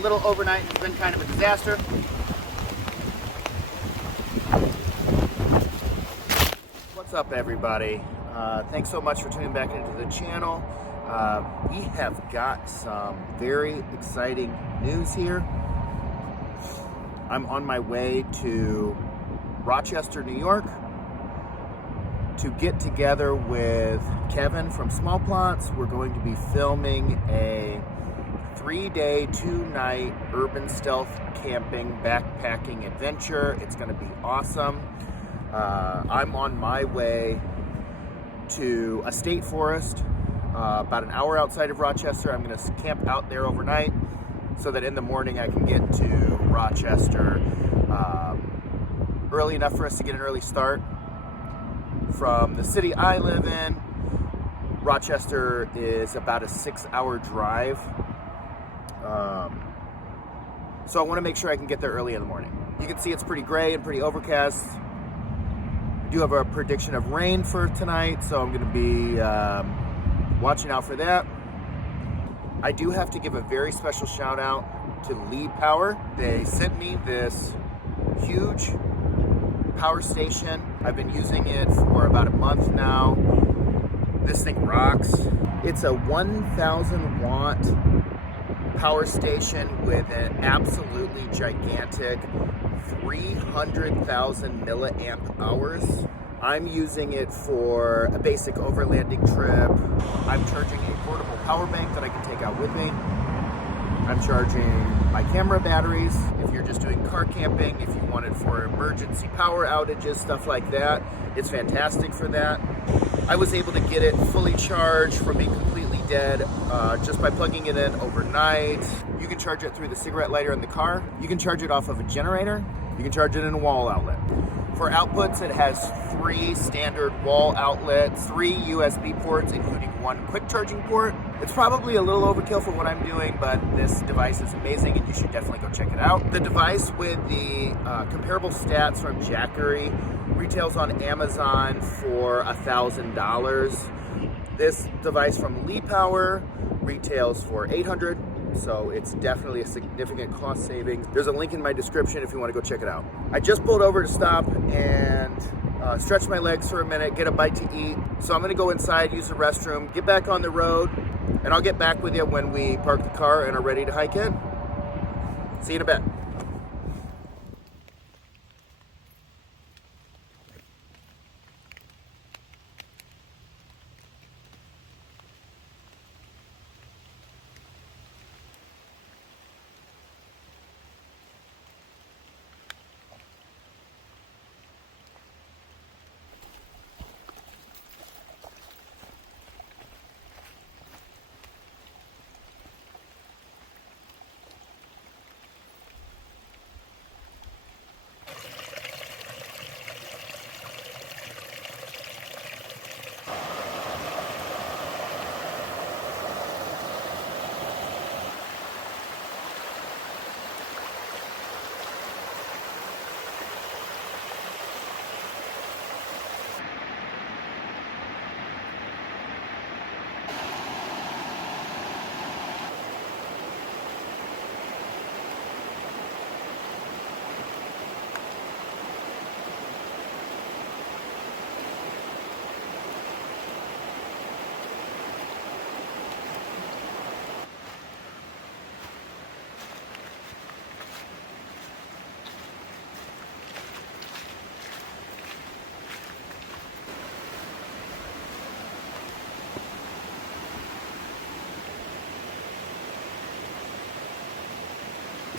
little overnight has been kind of a disaster. What's up, everybody? Thanks so much for tuning back into the channel. We have got some very exciting news here. I'm on my way to Rochester, New York to get together with Kevin from Small Plots. We're going to be filming a 3-day, 2-night urban stealth camping backpacking adventure. It's going to be awesome. I'm on my way to a state forest about an hour outside of Rochester. I'm going to camp out there overnight so that in the morning I can get to Rochester early enough for us to get an early start. From the city I live in, Rochester is about a 6-hour drive. So I want to make sure I can get there early in the morning. You can see it's pretty gray and pretty overcast. I do have a prediction of rain for tonight, so I'm going to be watching out for that. I do have to give a very special shout out to Lee Power. They sent me this huge power station. I've been using it for about a month now. This thing rocks. It's a 1,000 watt power station with an absolutely gigantic 300,000 milliamp hours. I'm using it for a basic overlanding trip. I'm charging a portable power bank that I can take out with me. I'm charging my camera batteries if you're just doing car camping, if you want it for emergency power outages, stuff like that. It's fantastic for that. I was able to get it fully charged from being completely dead just by plugging it in overnight. You can charge it through the cigarette lighter in the car. You can charge it off of a generator. You can charge it in a wall outlet. For outputs, it has 3 standard wall outlets, 3 USB ports, including 1 quick charging port. It's probably a little overkill for what I'm doing, but this device is amazing and you should definitely go check it out. The device with the comparable stats from Jackery retails on Amazon for $1,000. This device from Lee Power retails for $800. So it's definitely a significant cost savings. There's a link in my description if you want to go check it out. I just pulled over to stop and stretch my legs for a minute, get a bite to eat. So I'm going to go inside, use the restroom, get back on the road, and I'll get back with you when we park the car and are ready to hike in. See you in a bit.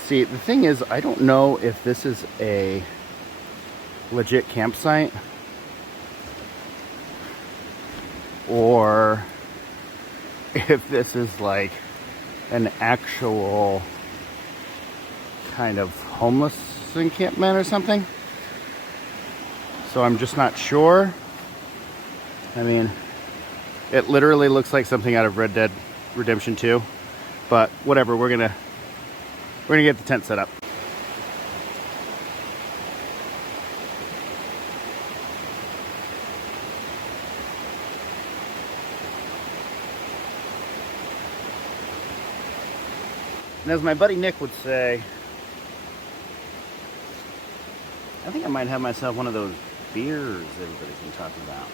See, the thing is, I don't know if this is a legit campsite or if this is like an actual kind of homeless encampment or something. So I'm just not sure. I mean, it literally looks like something out of Red Dead Redemption 2, but whatever, we're gonna get the tent set up. And as my buddy Nick would say, I think I might have myself one of those beers everybody's been talking about.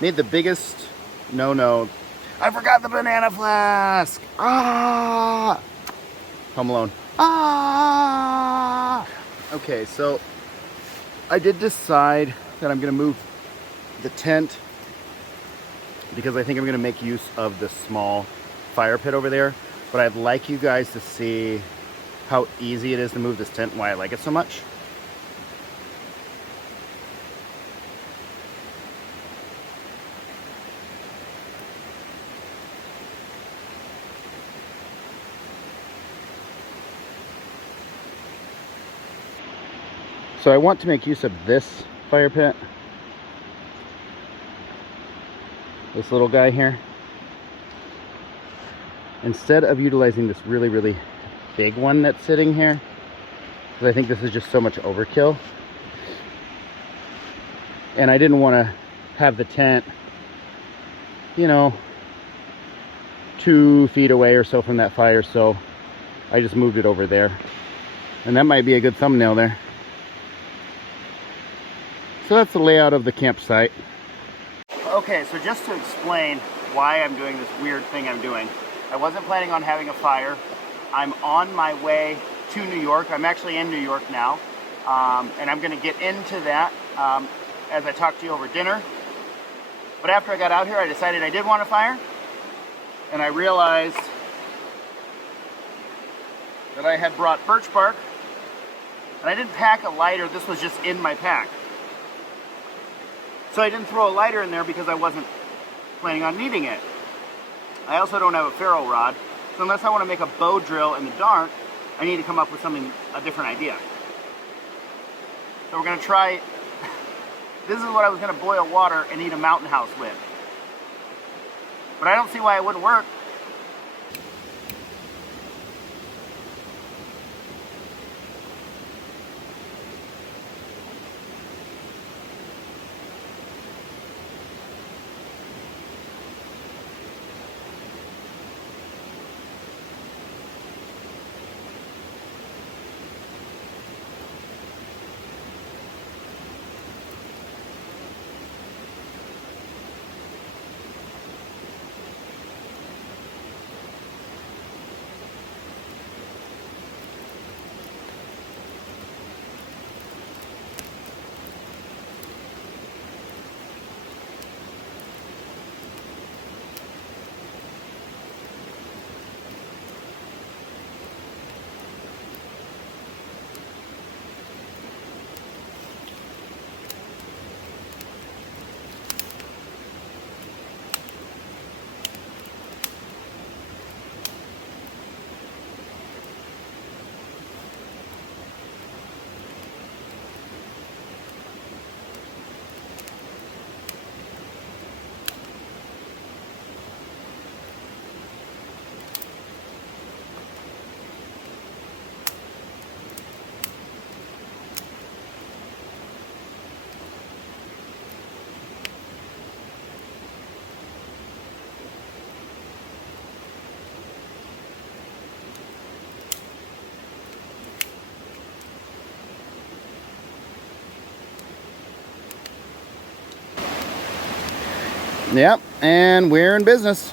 Made the biggest no-no. I forgot the banana flask! Ah! Home Alone. Ah! Okay, so I did decide that I'm gonna move the tent because I think I'm gonna make use of the small fire pit over there. But I'd like you guys to see how easy it is to move this tent and why I like it so much. So I want to make use of this fire pit. This little guy here. Instead of utilizing this really, really big one that's sitting here, because I think this is just so much overkill. And I didn't want to have the tent, you know, 2 feet away or so from that fire, so I just moved it over there. And that might be a good thumbnail there. So that's the layout of the campsite. Okay, so just to explain why I'm doing this weird thing I'm doing. I wasn't planning on having a fire. I'm on my way to New York. I'm actually in New York now. And I'm gonna get into that as I talk to you over dinner. But after I got out here, I decided I did want a fire. And I realized that I had brought birch bark. And I didn't pack a lighter, this was just in my pack. So I didn't throw a lighter in there because I wasn't planning on needing it. I also don't have a ferro rod, so unless I want to make a bow drill in the dark, I need to come up with something, a different idea. So we're going to try, this is what I was going to boil water and eat a mountain house with. But I don't see why it wouldn't work. Yep, and we're in business.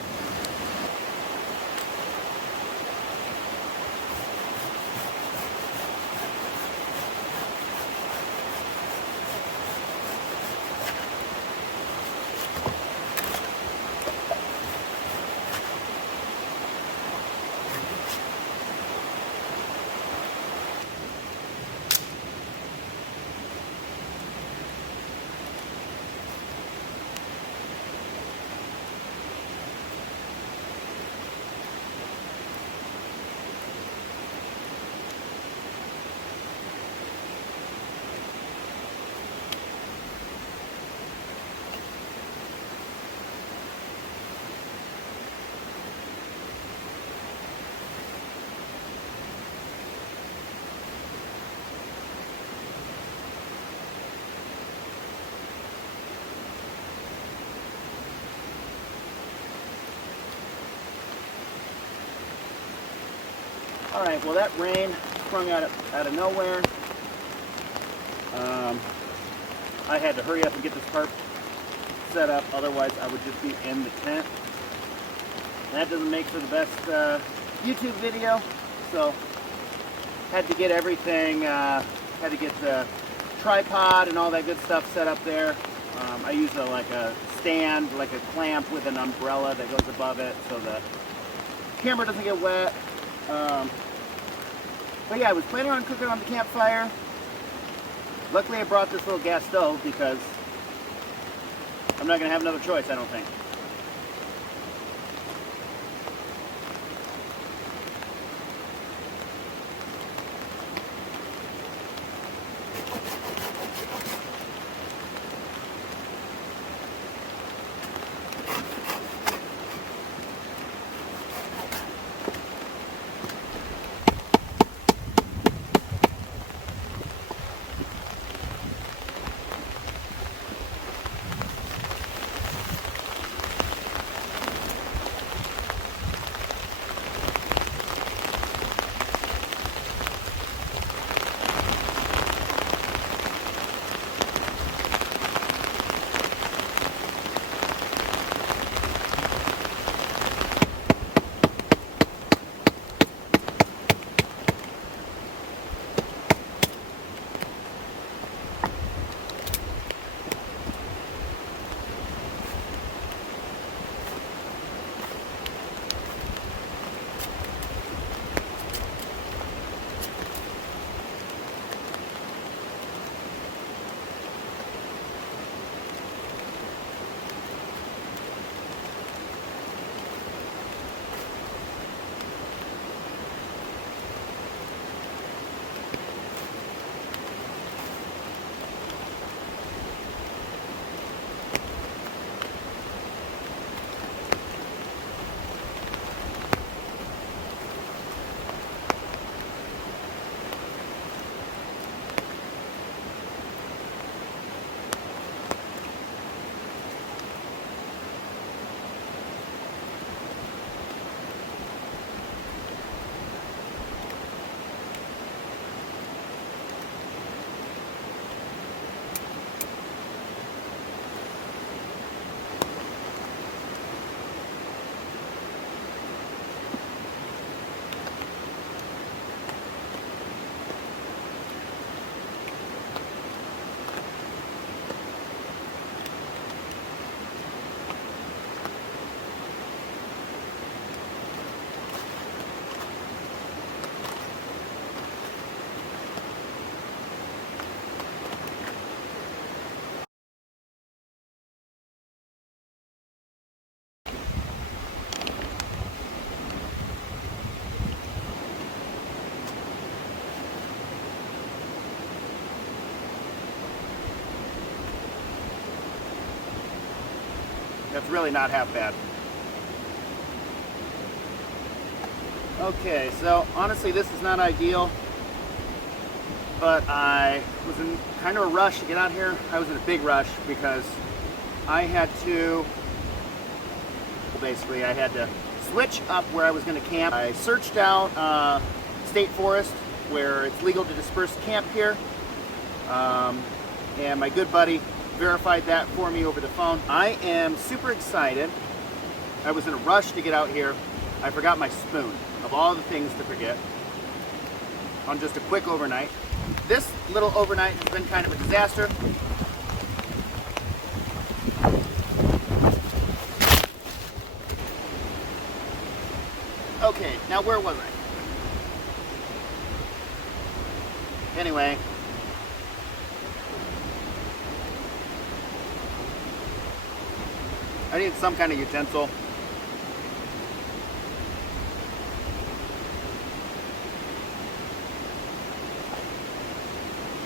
Alright, well that rain sprung out of nowhere. I had to hurry up and get this tarp set up, otherwise I would just be in the tent. That doesn't make for the best YouTube video, so had to get everything, had to get the tripod and all that good stuff set up there. I use like a stand, like a clamp with an umbrella that goes above it so the camera doesn't get wet. But yeah, I was planning on cooking on the campfire. Luckily I brought this little gas stove because I'm not going to have another choice, I don't think. That's really not half bad. Okay, so honestly this is not ideal, but I was in kind of a rush to get out here. I was in a big rush because I had to, basically I had to switch up where I was going to camp. I searched out state forest where it's legal to disperse camp here, and my good buddy verified that for me over the phone. I am super excited. I was in a rush to get out here. I forgot my spoon, of all the things to forget, on just a quick overnight. This little overnight has been kind of a disaster. Okay, now where was I? Anyway, I need some kind of utensil.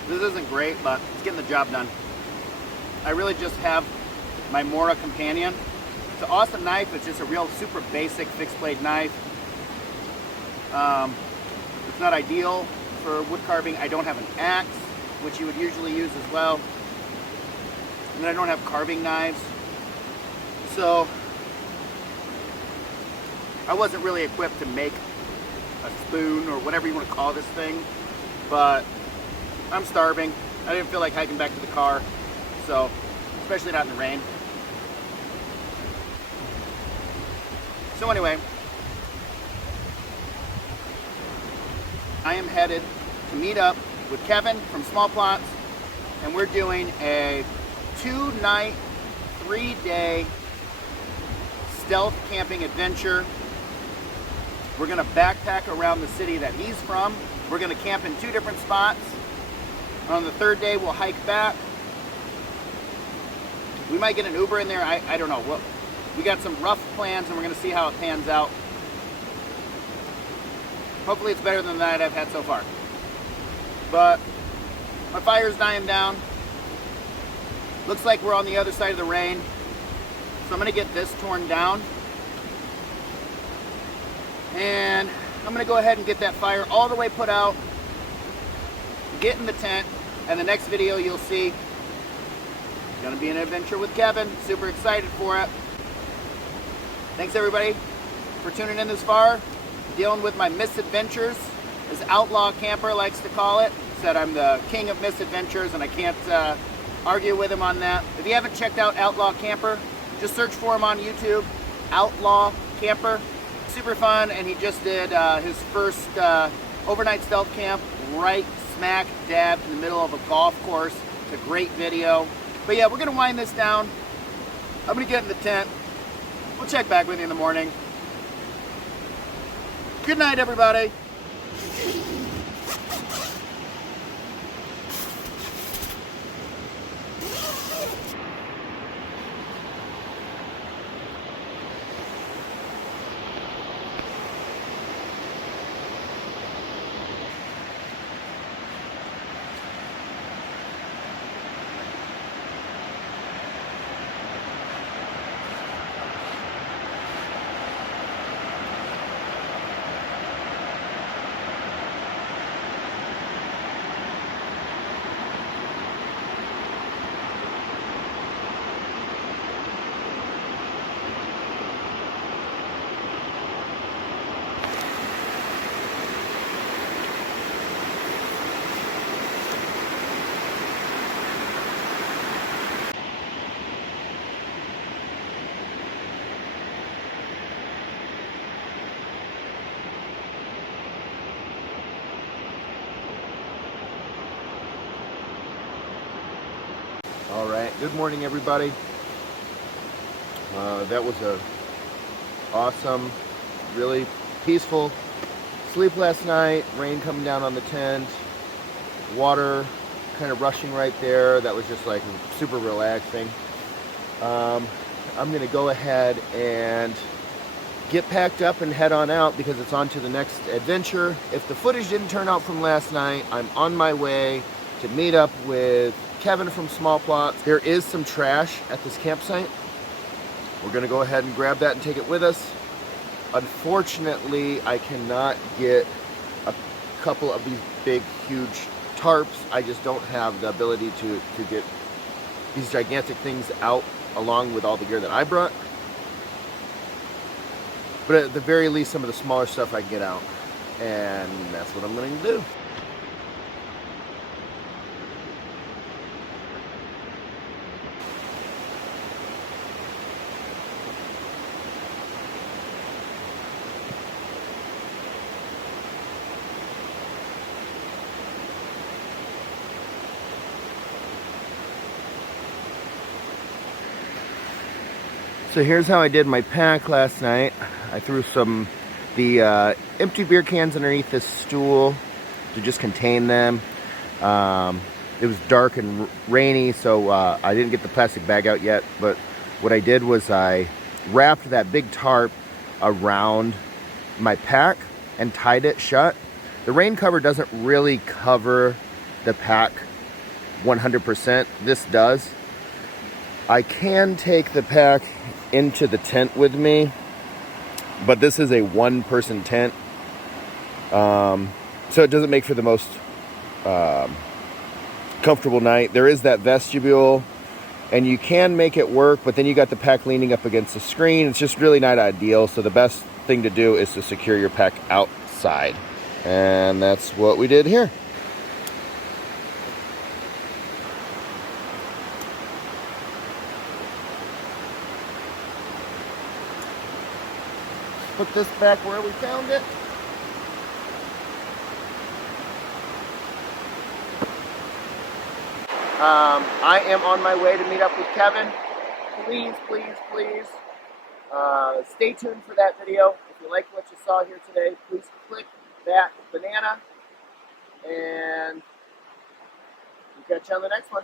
This isn't great, but it's getting the job done. I really just have my Mora Companion. It's an awesome knife. It's just a real super basic fixed blade knife. It's not ideal for wood carving. I don't have an axe, which you would usually use as well. And I don't have carving knives. So I wasn't really equipped to make a spoon or whatever you want to call this thing. But I'm starving. I didn't feel like hiking back to the car, so especially not in the rain. So anyway, I am headed to meet up with Kevin from Small Plots, and we're doing a 2-night, 3-day stealth camping adventure. We're gonna backpack around the city that he's from. We're gonna camp in 2 different spots. On the 3rd day, we'll hike back. We might get an Uber in there, I don't know. We got some rough plans and we're gonna see how it pans out. Hopefully it's better than that I've had so far. But my fire's dying down. Looks like we're on the other side of the rain. So I'm gonna get this torn down. And I'm gonna go ahead and get that fire all the way put out, get in the tent, and the next video you'll see, gonna be an adventure with Kevin. Super excited for it. Thanks everybody for tuning in this far. Dealing with my misadventures, as Outlaw Camper likes to call it. Said I'm the king of misadventures and I can't argue with him on that. If you haven't checked out Outlaw Camper, just search for him on YouTube, Outlaw Camper. Super fun, and he just did his first overnight stealth camp right smack dab in the middle of a golf course. It's a great video. But yeah, we're gonna wind this down. I'm gonna get in the tent. We'll check back with you in the morning. Good night, everybody. All right, good morning everybody. That was a awesome, really peaceful sleep last night. Rain coming down on the tent, water kind of rushing right there. That was just like super relaxing. I'm gonna go ahead and get packed up and head on out because it's on to the next adventure. If the footage didn't turn out from last night, I'm on my way to meet up with Kevin from Small Plots. There is some trash at this campsite. We're gonna go ahead and grab that and take it with us. Unfortunately, I cannot get a couple of these big, huge tarps. I just don't have the ability to get these gigantic things out along with all the gear that I brought. But at the very least, some of the smaller stuff I can get out. And that's what I'm going to do. So here's how I did my pack last night. I threw the empty beer cans underneath this stool to just contain them. It was dark and rainy, so I didn't get the plastic bag out yet, but what I did was I wrapped that big tarp around my pack and tied it shut. The rain cover doesn't really cover the pack 100%. This does. I can take the pack into the tent with me, but this is a one-person tent, so it doesn't make for the most comfortable night. There is that vestibule, and you can make it work, but then you got the pack leaning up against the screen. It's just really not ideal, so the best thing to do is to secure your pack side. And that's what we did here. Put this back where we found it. I am on my way to meet up with Kevin. Please, please, please stay tuned for that video. If you like what you saw here today, please click that banana, and we'll catch you on the next one.